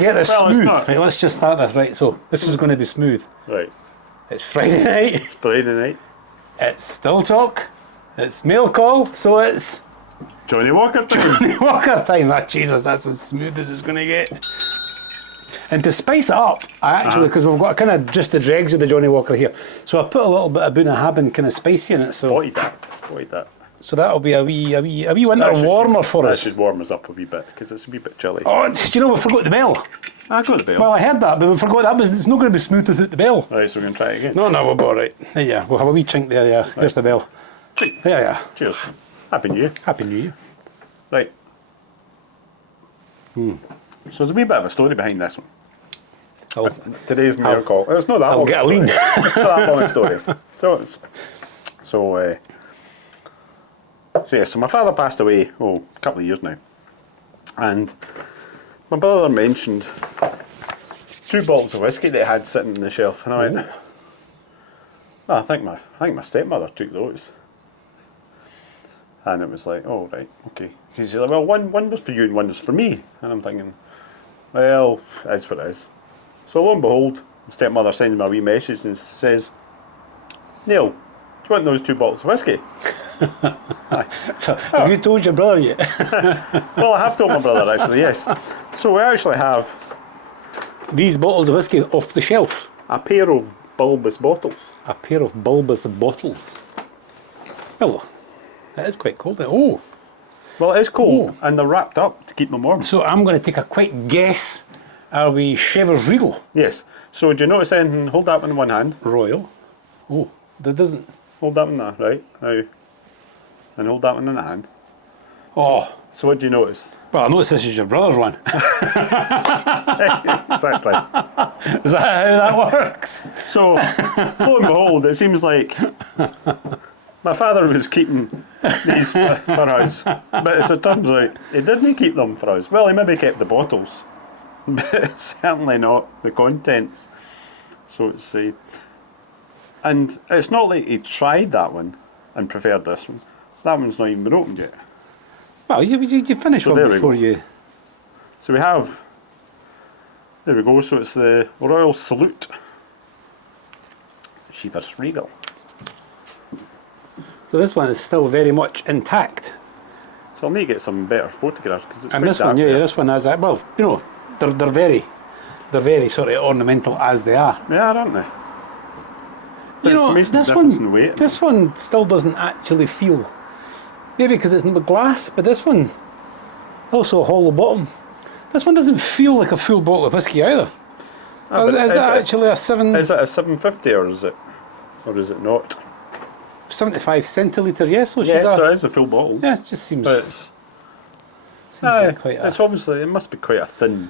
Get this Well, it's smooth. not. Right, let's just start this. Right, so this is going to be smooth. Right. It's Friday night. It's Friday night. It's Still Talk. It's Mail Call. So it's Johnny Walker time. Johnny Walker time. Ah, Jesus, that's as smooth as it's going to get. And to spice it up, I actually, because we've got kind of just the dregs of the Johnny Walker here, so I put a little bit of Boona Habin kind of spicy in it. So Spotted that. So that'll be a wee winter warmer for us. That should warm us up a wee bit because it's a wee bit chilly. Oh, do you know we forgot the bell? I got the bell. Well, I heard that, but we forgot that. It's not going to be smooth without the bell. Right, so we're going to try it again. No, we'll be all right. Yeah, we'll have a wee chink there. Yeah, there's the bell. Yeah. Cheers. Happy New Year. Happy New Year. Right. So there's a wee bit of a story behind this one. Today's mail call. It's not that I'll long. get a lean. It's not that long a story. So my father passed away a couple of years now, and my brother mentioned 2 bottles of whiskey that he had sitting on the shelf, and I went, I think my stepmother took those, and it was like, oh right, okay. He said, well, one was for you and one was for me, and I'm thinking, well, it's what it is. So lo and behold, my stepmother sends me a wee message and says, Neil, do you want those 2 bottles of whiskey? So, have you told your brother yet? Well, I have told my brother actually, yes. So we actually have These bottles of whiskey off the shelf. a pair of bulbous bottles. A pair of bulbous bottles. Well, it is quite cold. Oh, Well, it is cold and they're wrapped up to keep them warm. so I'm going to take a quick guess. Are we Chivas Regal? Yes. So do you notice anything? Hold that one in one hand. Royal. Oh, that doesn't. Hold that one there, right? Now, and hold that one in the hand. Oh, So what do you notice? well, I notice this is your brother's one. Exactly. Is that how that works? So, lo and behold, it seems like my father was keeping these for us, but as it turns out, he didn't keep them for us. Well, he maybe kept the bottles, but certainly not the contents. So it's and it's not like he tried that one and preferred this one. That one's not even been opened yet. Well, you finish So one there we before go. you. So we have, there we go, so it's the Royal Salute Chivas Regal. So this one is still very much intact. So I'll need to get some better photographs because it's And quite this one, dark yeah, there. this one has that. Well, you know, they're very sort of ornamental as they are. Yeah, aren't they? But You know, it's amazing this the difference in weight. this one still doesn't actually feel. Maybe because it's not glass, but this one also a hollow bottom. This one doesn't feel like a full bottle of whiskey either. But Is it actually a 750 or is it not? 75 centilitre? Yes, so she's Yeah, so it is a full bottle. yeah, it just seems. But it's, like quite it's obviously, it must be quite a thin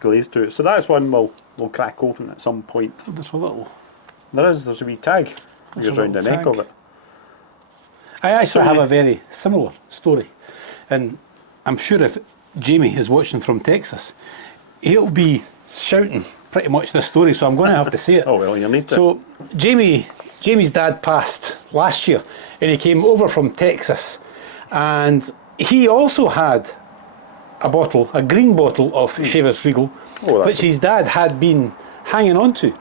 glaze to it. So that's one we'll crack open at some point. there's a little. There's a wee tag There's goes a round the little neck tag. of it. I actually So have you- a very similar story, and I'm sure if Jamie is watching from Texas, he'll be shouting pretty much this story. So I'm going to have to say it. Oh well, you need to. So Jamie's dad passed last year, and he came over from Texas, and he also had a green bottle of Chivas Regal, Oh, that's which his dad had been hanging on to,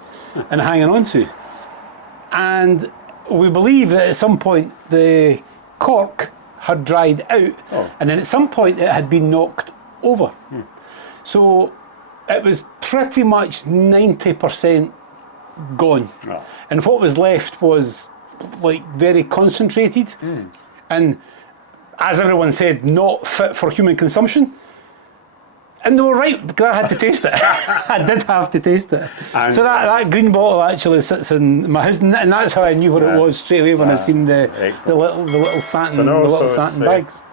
and we believe that at some point the cork had dried out, and then at some point it had been knocked over. So it was pretty much 90% gone. Ah. And what was left was like very concentrated and, as everyone said, not fit for human consumption. And they were right, because I had to taste it. I did have to taste it. And so that green bottle actually sits in my house, and that's how I knew what it was straight away when I seen the little satin, So no, the little so it's, satin bags.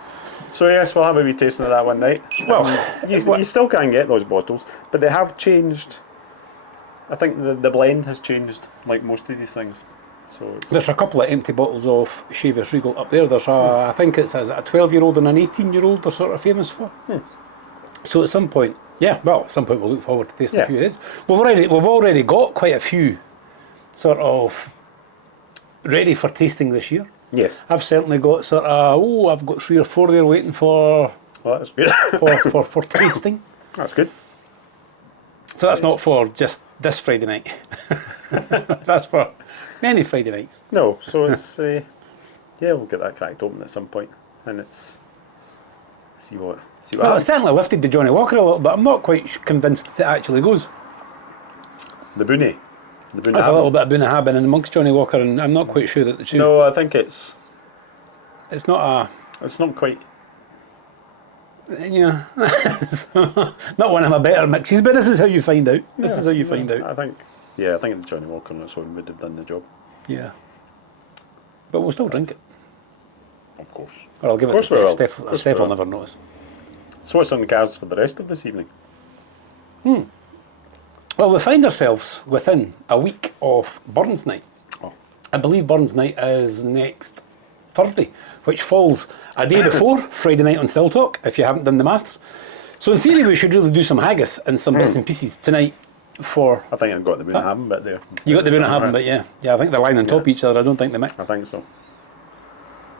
So yes, we'll have a wee tasting of that one night. Well, you still can get those bottles, but they have changed. I think the blend has changed, like most of these things. So it's, There's a couple of empty bottles of Chivas Regal up there. There's I think it's a 12-year-old and an 18-year-old they're sort of famous for. So at some point, at some point we'll look forward to tasting a few of these. We've already got quite a few sort of ready for tasting this year. yes. I've certainly got I've got 3 or 4 there waiting for Well, that's good. for tasting. That's good. So that's not for just this Friday night. That's for many Friday nights. No, so it's yeah, we'll get that cracked open at some point, and it's see what Well, it's happens. certainly lifted the Johnny Walker a little bit. I'm not quite convinced that it actually goes. The Booney. There's a little bit of Boona Habin in amongst Johnny Walker, and I'm not quite sure that the two. No, I think it's not quite. yeah, it's not one of my better mixes, but this is how you find out. This is how you find out. I think the Johnny Walker on its own would have done the job. Yeah, but we'll still drink it, Of course. or I'll give it Of to course we Steph. will. Of course Steph we will will. never notice. So what's on the cards for the rest of this evening? Well, we find ourselves within a week of Burns Night. Oh. I believe Burns Night is next Thursday, which falls a day before Friday night on Still Talk, if you haven't done the maths. So in theory, we should really do some haggis and some bits and pieces tonight for... I think I've got the Boona Habin bit there. You got the Boona Habin, but yeah. Yeah, I think they're lying on top of each other. I don't think they mix. I think so.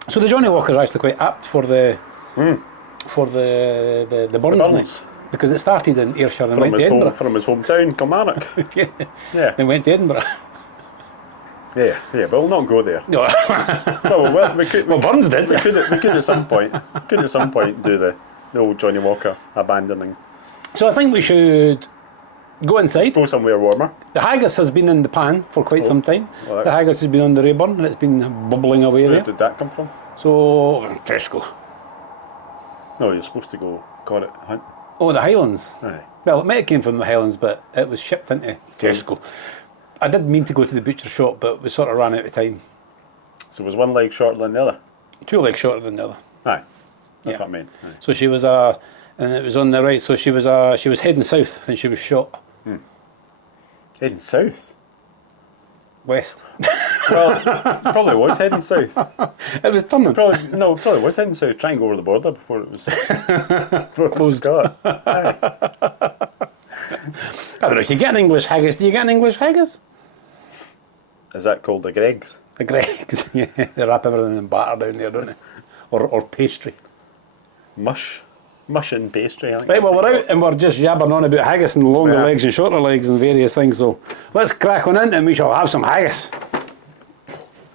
So the Johnny Walker's actually quite apt for the the Burns Night. Because it started in Ayrshire and went to Edinburgh. From his hometown, Kilmarnock. Yeah. Then went to Edinburgh. Yeah, but we'll not go there. No. Well, we could. Well, Burns did. We could at some point. Do the old Johnny Walker abandoning. So I think we should go inside. Go somewhere warmer. The haggis has been in the pan for quite some time. Well, The haggis has been on the Rayburn and it's been bubbling away Where there. did that come from? So, Tesco. No, you're supposed to go Cornet Hunt. Oh, the Highlands. Aye. Well, it might have came from the Highlands, but it was shipped into Tesco. I did mean to go to the butcher shop, but we sort of ran out of time. So was one leg shorter than the other? 2 legs shorter than the other. Aye. That's Yeah. what I meant. Aye. So she was and it was on the right. So she was heading south when she was shot. Heading south? West. Well, probably was heading south. It was turning. Probably was heading south. Try and go over the border before it was Closed. Aye. I don't know. If you get an English haggis, do you get an English haggis? Is that called the Greg's? The Gregs. Yeah, they wrap everything in batter down there, don't they? Or pastry. Mush and pastry, I think. Right, well, we're out and we're just yabbering on about haggis and longer Yeah. legs and shorter legs and various things. So let's crack on in and we shall have some haggis.